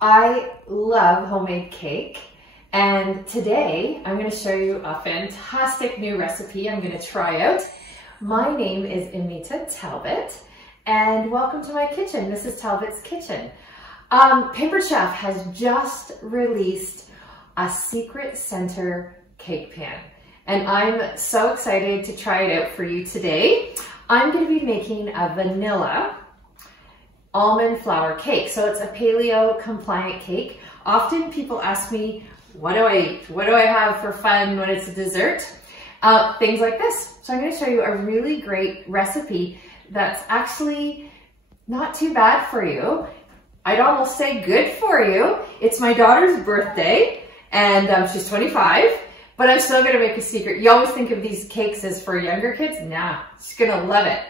I love homemade cake, and today I'm going to show you a fantastic new recipe I'm going to try out. My name is Anita Talbot, and welcome to my kitchen. This is Talbot's Kitchen. Pampered Chef has just released a secret center cake pan, and I'm so excited to try it out for you today. I'm going to be making a vanilla almond flour cake. So it's a paleo compliant cake. Often people ask me, what do I have for fun when it's a dessert? Things like this. So I'm going to show you a really great recipe that's actually not too bad for you. I'd almost say good for you. It's my daughter's birthday and she's 25, but I'm still going to make a secret. You always think of these cakes as for younger kids. Nah, she's going to love it.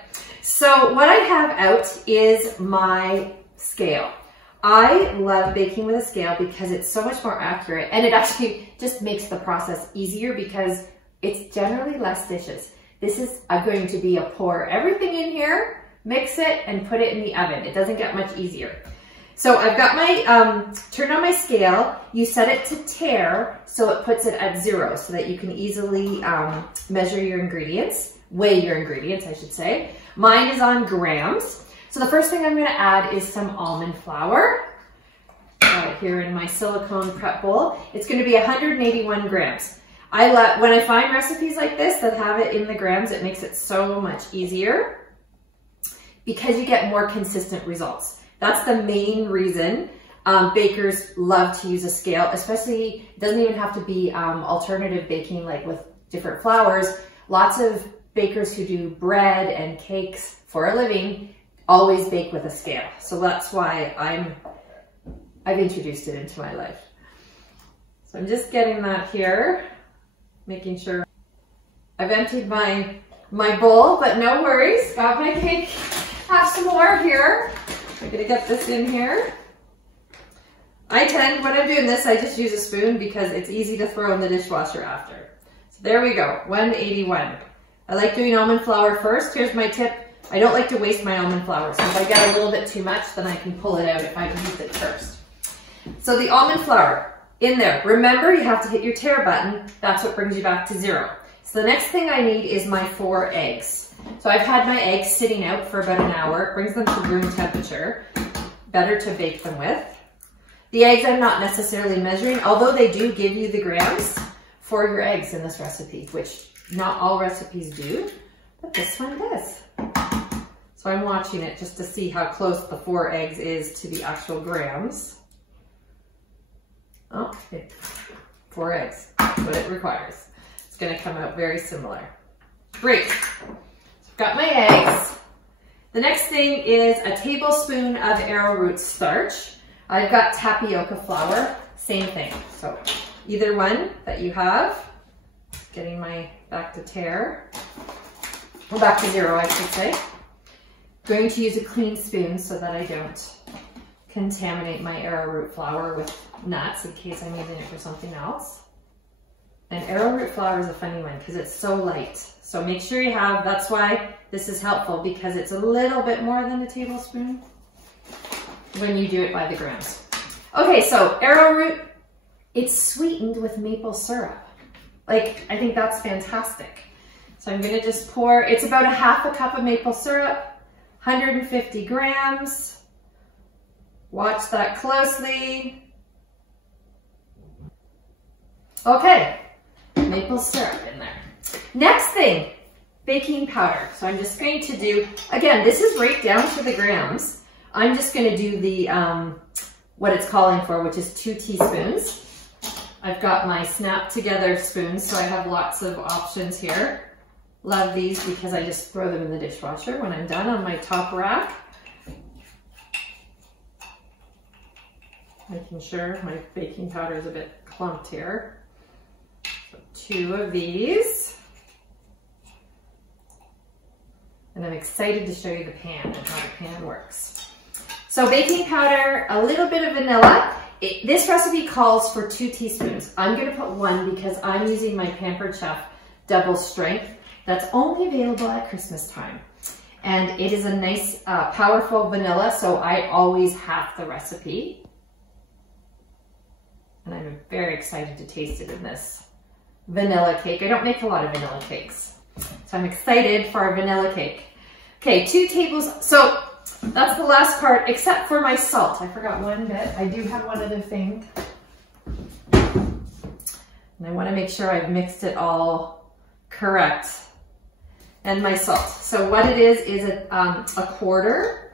So what I have out is my scale. I love baking with a scale because it's so much more accurate, and it actually just makes the process easier because it's generally less dishes. This is going to be a pour everything in here, mix it, and put it in the oven. It doesn't get much easier. So I've got my, turned on my scale. You set it to tare, so it puts it at 0 so that you can easily measure your ingredients, weigh your ingredients, I should say. Mine is on grams. So the first thing I'm going to add is some almond flour. Here in my silicone prep bowl. It's going to be 181 grams. When I find recipes like this that have it in the grams, it makes it so much easier because you get more consistent results. That's the main reason bakers love to use a scale, especially, it doesn't even have to be alternative baking like with different flours. Lots of bakers who do bread and cakes for a living always bake with a scale. So that's why I've introduced it into my life. So I'm just getting that here, making sure I've emptied my bowl, but no worries, got my cake. Have some more here. I'm gonna get this in here. When I'm doing this, I just use a spoon because it's easy to throw in the dishwasher after. So there we go, 181. I like doing almond flour first. Here's my tip. I don't like to waste my almond flour. So if I get a little bit too much, then I can pull it out if I've used it first. So the almond flour in there. Remember, you have to hit your tare button. That's what brings you back to 0. So the next thing I need is my 4 eggs. So I've had my eggs sitting out for about an hour. It brings them to room temperature. Better to bake them with. The eggs I'm not necessarily measuring, although they do give you the grams for your eggs in this recipe, which not all recipes do, but this one does. So I'm watching it just to see how close the 4 eggs is to the actual grams. Oh, 4 eggs, that's what it requires. It's gonna come out very similar. Great, so I've got my eggs. The next thing is a tablespoon of arrowroot starch. I've got tapioca flour, same thing. So either one that you have. Getting my back to tare. Well, back to 0, I should say. Going to use a clean spoon so that I don't contaminate my arrowroot flour with nuts in case I'm using it for something else. And arrowroot flour is a funny one because it's so light. So make sure you have, that's why this is helpful, because it's a little bit more than a tablespoon when you do it by the grams. Okay, so arrowroot, it's sweetened with maple syrup. Like, I think that's fantastic. So I'm gonna just pour, it's about a half a cup of maple syrup, 150 grams. Watch that closely. Okay, maple syrup in there. Next thing, baking powder. So I'm just going to do, again, this is right down to the grams. I'm just gonna do the, what it's calling for, which is 2 teaspoons. I've got my snap together spoons, so I have lots of options here. Love these because I just throw them in the dishwasher when I'm done on my top rack. Making sure my baking powder is a bit clumped here. So 2 of these. And I'm excited to show you the pan and how the pan works. So baking powder, a little bit of vanilla. This recipe calls for 2 teaspoons. I'm gonna put 1 because I'm using my Pampered Chef double strength. That's only available at Christmas time. And it is a nice, powerful vanilla, so I always half the recipe. And I'm very excited to taste it in this vanilla cake. I don't make a lot of vanilla cakes, so I'm excited for our vanilla cake. Okay, 2 tablespoons. So that's the last part, except for my salt. I forgot one bit. I do have one other thing. And I want to make sure I've mixed it all correct. And my salt. So what it is a quarter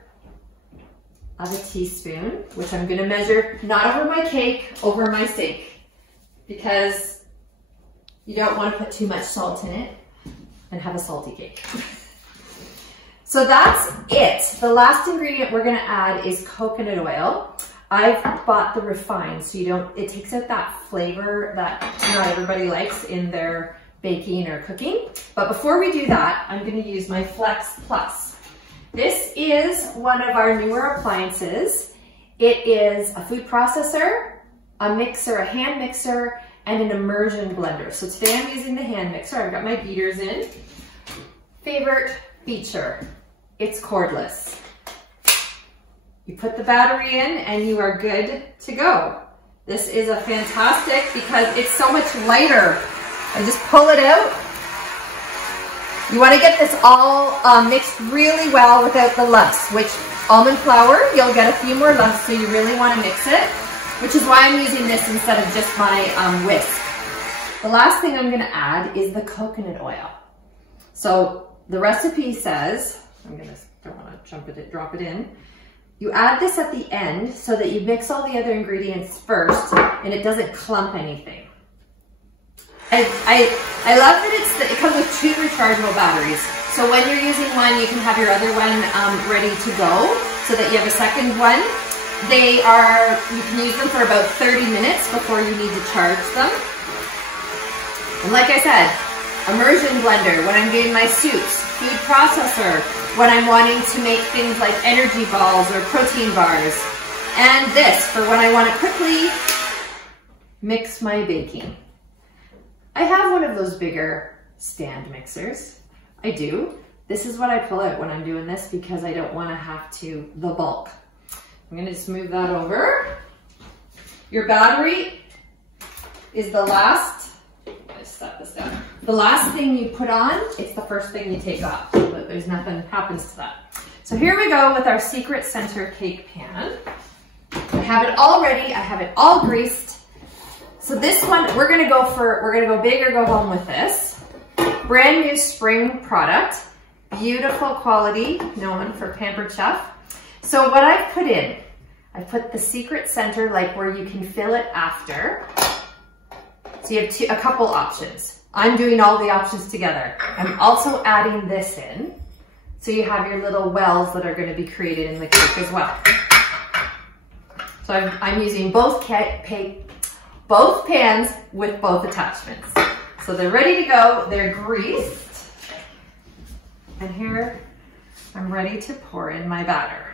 of a teaspoon, which I'm going to measure not over my cake, over my sink, because you don't want to put too much salt in it and have a salty cake. So that's it. The last ingredient we're going to add is coconut oil. I've bought the refined, so it takes out that flavor that not everybody likes in their baking or cooking. But before we do that, I'm going to use my Flex Plus. This is one of our newer appliances. It is a food processor, a mixer, a hand mixer, and an immersion blender. So today I'm using the hand mixer. I've got my beaters in. Favorite feature, it's cordless. You put the battery in and you are good to go. This is a fantastic because it's so much lighter. I just pull it out. You want to get this all mixed really well without the lumps, which almond flour, you'll get a few more lumps, so you really want to mix it, which is why I'm using this instead of just my whisk. The last thing I'm going to add is the coconut oil. So the recipe says, don't want to drop it in. You add this at the end so that you mix all the other ingredients first and it doesn't clump anything. I love that it comes with 2 rechargeable batteries. So when you're using one, you can have your other one ready to go so that you have a second one. You can use them for about 30 minutes before you need to charge them. And like I said, immersion blender when I'm doing my soups, food processor when I'm wanting to make things like energy balls or protein bars, and this for when I want to quickly mix my baking. I have one of those bigger stand mixers. I do. This is what I pull out when I'm doing this because I don't want to have the bulk. I'm going to just move that over. Your battery is the last, let's set this down. The last thing you put on, it's the first thing you take off, but there's nothing happens to that. So here we go with our secret center cake pan. I have it all ready. I have it all greased. So this one, we're gonna go big or go home with this. Brand new spring product, beautiful quality, known for Pampered Chef. So what I've put in, I put the secret center, like where you can fill it after. So you have a couple options. I'm doing all the options together. I'm also adding this in. So you have your little wells that are going to be created in the cake as well. So I'm using both pans with both attachments. So they're ready to go. They're greased. And here I'm ready to pour in my batter.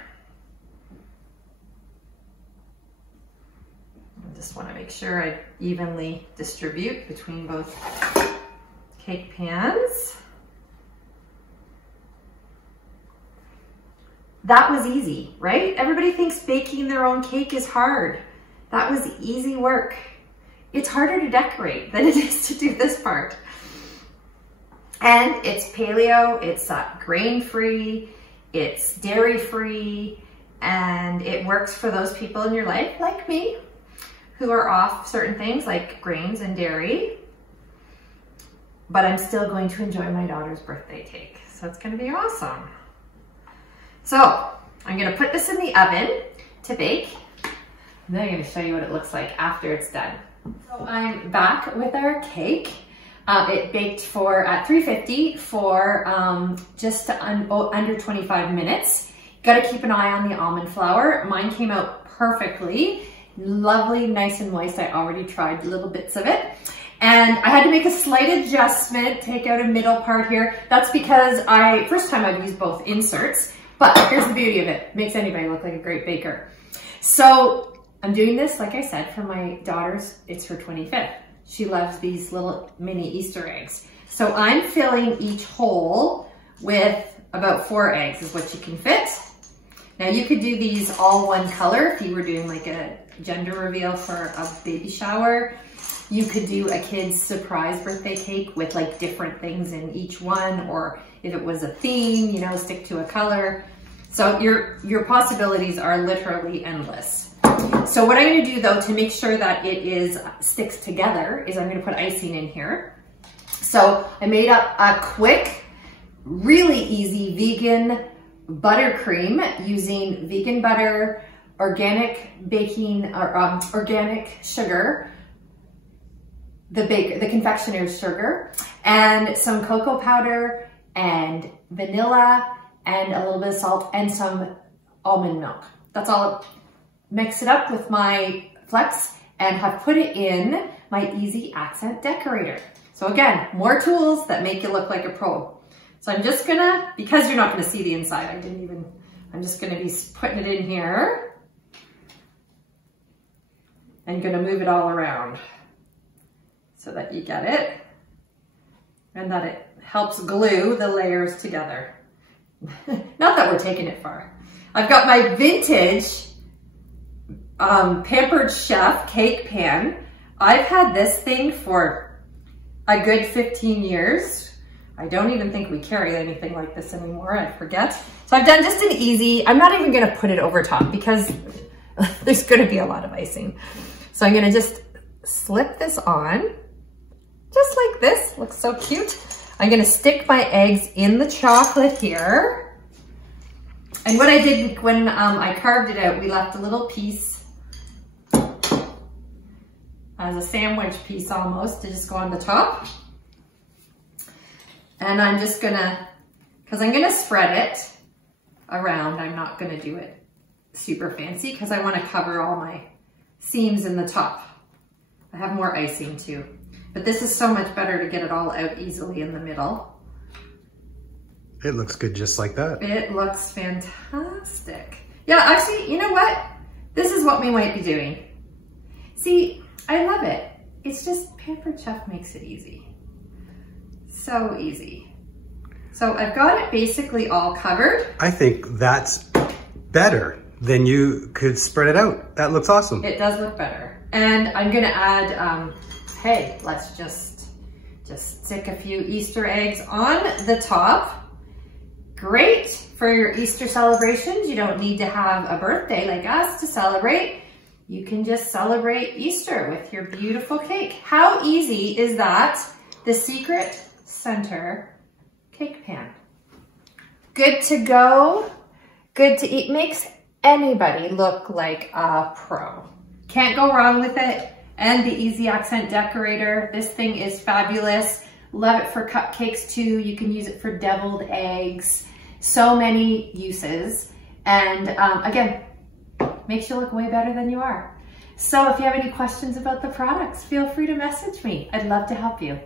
I just want to make sure I evenly distribute between both cake pans. That was easy, right? Everybody thinks baking their own cake is hard. That was easy work. It's harder to decorate than it is to do this part. And it's paleo, it's grain-free, it's dairy-free, and it works for those people in your life, like me, who are off certain things like grains and dairy. But I'm still going to enjoy my daughter's birthday cake. So it's gonna be awesome. So I'm gonna put this in the oven to bake. And then I'm gonna show you what it looks like after it's done. So I'm back with our cake. It baked at 350 for just under 25 minutes. Gotta keep an eye on the almond flour. Mine came out perfectly. Lovely, nice and moist. I already tried little bits of it. And I had to make a slight adjustment, take out a middle part here. That's because first time I've used both inserts, but here's the beauty of it. It makes anybody look like a great baker. So I'm doing this, like I said, for my daughter's, it's her 25th. She loves these little mini Easter eggs. So I'm filling each hole with about 4 eggs is what you can fit. Now you could do these all one color if you were doing like a gender reveal for a baby shower. You could do a kid's surprise birthday cake with like different things in each one, or if it was a theme, you know, stick to a color. So your possibilities are literally endless. So what I'm gonna do though to make sure that it sticks together is I'm gonna put icing in here. So I made up a quick, really easy vegan buttercream using vegan butter, organic baking, or organic sugar, the confectioner's sugar, and some cocoa powder and vanilla and a little bit of salt and some almond milk. That's all. Mix it up with my Flex and have put it in my Easy Accent Decorator. So again, more tools that make you look like a pro. So I'm just gonna, because you're not gonna see the inside, I'm just gonna be putting it in here and gonna move it all around so that you get it and that it helps glue the layers together. Not that we're taking it far. I've got my vintage Pampered Chef cake pan. I've had this thing for a good 15 years. I don't even think we carry anything like this anymore, I forget. So I've done just an easy, I'm not even gonna put it over top because there's gonna be a lot of icing. So I'm gonna just slip this on, just like this, looks so cute. I'm gonna stick my eggs in the chocolate here. And what I did when I carved it out, we left a little piece as a sandwich piece almost to just go on the top. And I'm just gonna, because I'm gonna spread it around, I'm not gonna do it super fancy because I wanna cover all my seams in the top. I have more icing too. But this is so much better to get it all out easily in the middle. It looks good just like that. It looks fantastic. Yeah, actually, you know what? This is what we might be doing. See, I love it. It's just Pampered Chef makes it easy. So easy. So I've got it basically all covered. I think that's better than you could spread it out. That looks awesome. It does look better. And I'm gonna add, hey, let's just stick a few Easter eggs on the top. Great for your Easter celebrations. You don't need to have a birthday like us to celebrate. You can just celebrate Easter with your beautiful cake. How easy is that? The Secret Center cake pan. Good to go, good to eat. Makes anybody look like a pro. Can't go wrong with it. And the Easy Accent Decorator. This thing is fabulous. Love it for cupcakes too. You can use it for deviled eggs. So many uses. And again, makes you look way better than you are. So if you have any questions about the products, feel free to message me. I'd love to help you.